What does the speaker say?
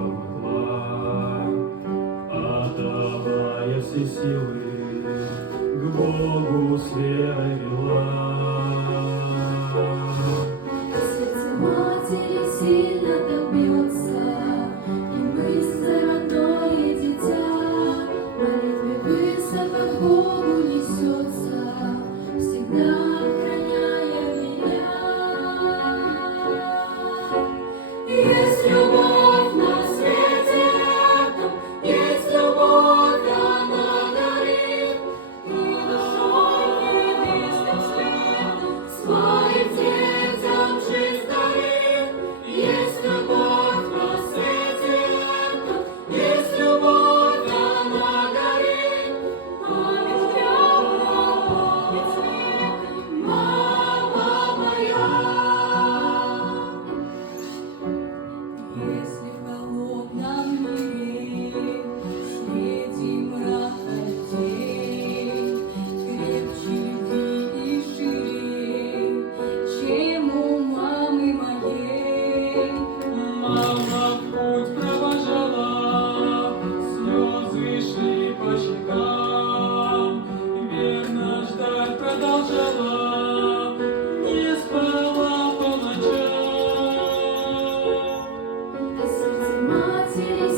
помогла, отдавая все силы, к Богу с верой вела. Сердце матери сильно так бьется, и мысль родное дитя в молитве высоко к Богу несется, всегда охраняя меня. Есть любовь на свете этом, есть любовь, она горит, и душой небесным светом своим детям жизнь дарит. Есть любовь на свете этом, есть любовь, она горит, память прямо, память светом, мама моя. Если в холодном мире среди мрака тень крепче любви и шире, чем у мамы моей. Мама в путь провожала, слезы шли по щекам, верно ждать продолжала, не спала по ночам. А сердце матери